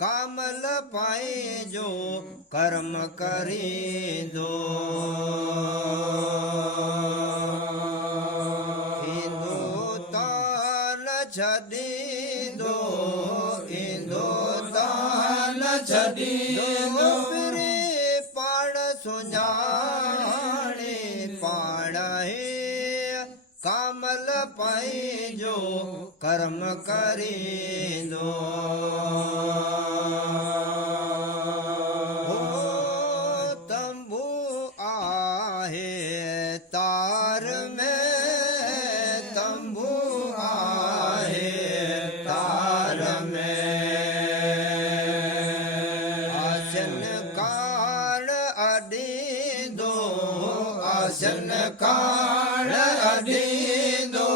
कामल पाए जो कर्म करी दो हिंदुस्तान छड़ी दो हिंदुस्तान छड़ी दो फिरे पाण सुञाणे पाण है कामल पाए जो कर्म करी दो तंबू आहे तार में तंबू आहे तार में आसन काल अडी दो आसन काल अडी दो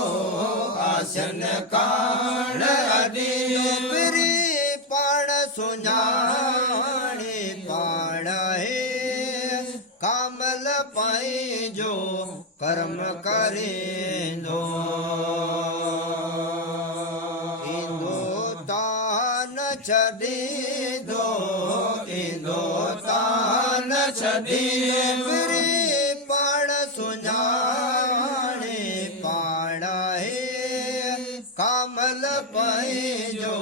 आसन काल अडी फिरी पाण सुञाणे पाण है कामल पाए जो कर्म करे दो हिंदुस्तान छड़ी दो हिंदुस्तान छड़ी फिरी पाण सुञाणे पाण है कामल पाए जो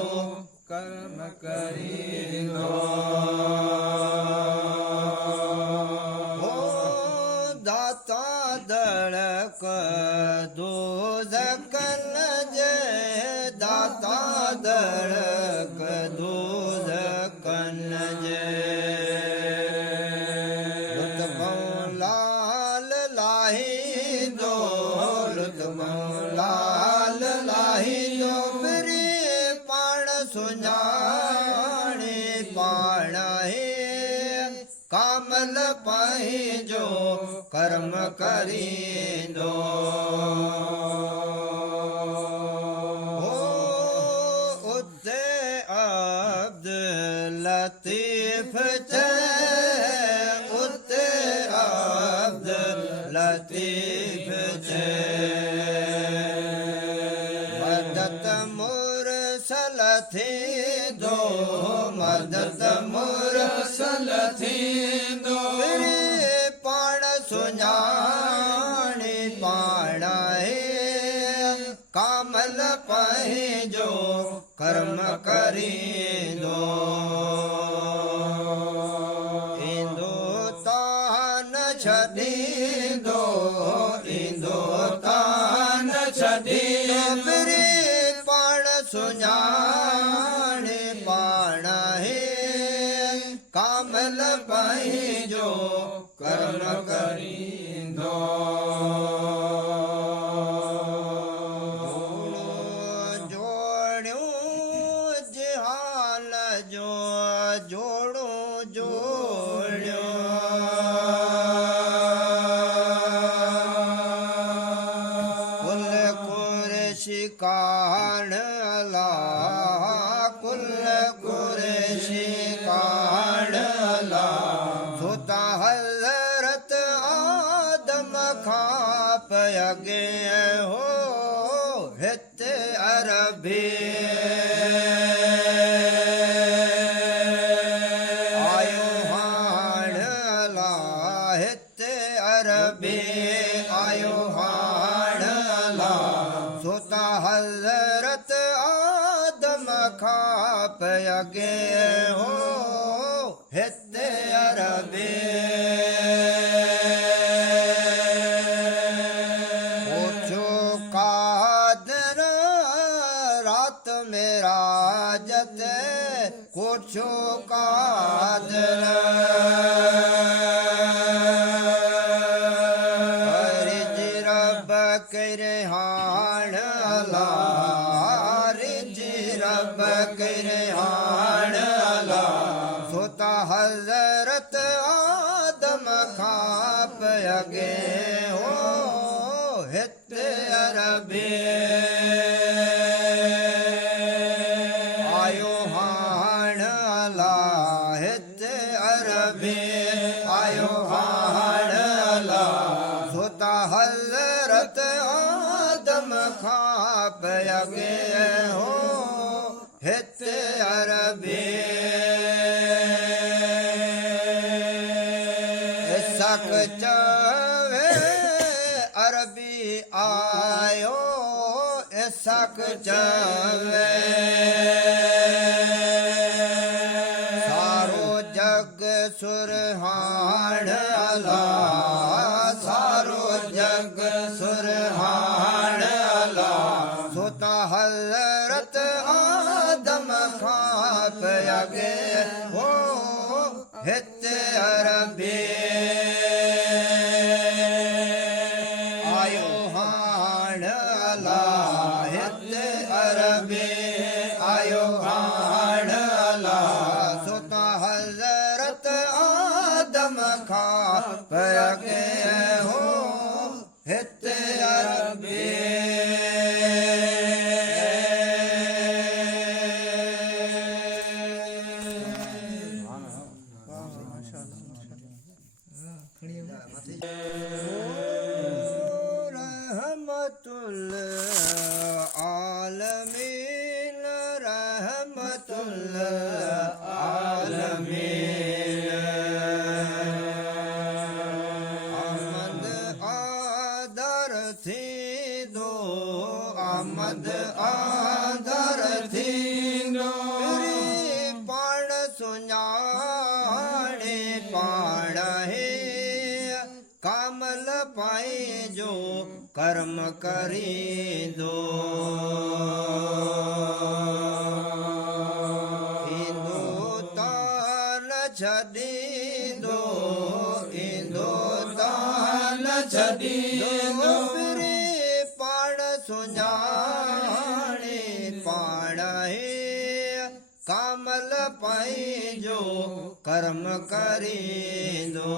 कर्म करी दो दाता दड़क दो जकन जय दाता दड़क दो जकन जय लुत्फ़ लाल लाही दो लुत्फ़ लाल लाही दो फिरी पाण सुञाणे पाण है कामल पाए जो कर्म करी दो उते अब्द लतीफ उते अब्द लतीफ मदद मुरसल थी दो मदद मुरसल थी दो फिरे पाण सुञाणे पाण है कामल पाए जो कर्म करी दो हिंदुस्तान छड़ी दो हिंदुस्तान छड़ी फिरे पाण सुञाणे पाण है कामल पाए जो कर्म करी दो जोड़ो जहाल जो जोड़ो जोड़ो कुल कुरैशी कान अला कुल कुरैशी कान अला सोता हज़रत आदम खाप अगे हो हित अरबी आयो हाण अला हित अरबी आयो हाण अला सोता हज़रत आदम खाप अगे हो हित अरबी कोठो कादर रिज रब करे हाण अला रिज रब करे हाण अला सोता हज़रत आदम खाप अगे हो हित अरबी हज़रत आदम खाप अगे हो हित अरबी सक चवे अरबी आयो सक चवे सारो जग सुरहाण अला सारो जग सुरहाण अला सोता हज़रत आदम खां पयागे हो हित अरबी आयो हाण अला हित अरबी आयो हाण अला सोता हज़रत आदम खां पयागे हो हित अरबी रहमतुल आलमीन रहमतुल आलमीन आमद आदर थी दो आमद आदर थी दो पाण सुञाणे पाण है कामल पाए जो कर्म करी दो इंदो तान छदी दो इंदो तान छदी दो फिरे पाण सुञाणे पाण है कामल पाए जो कर्म करी दो।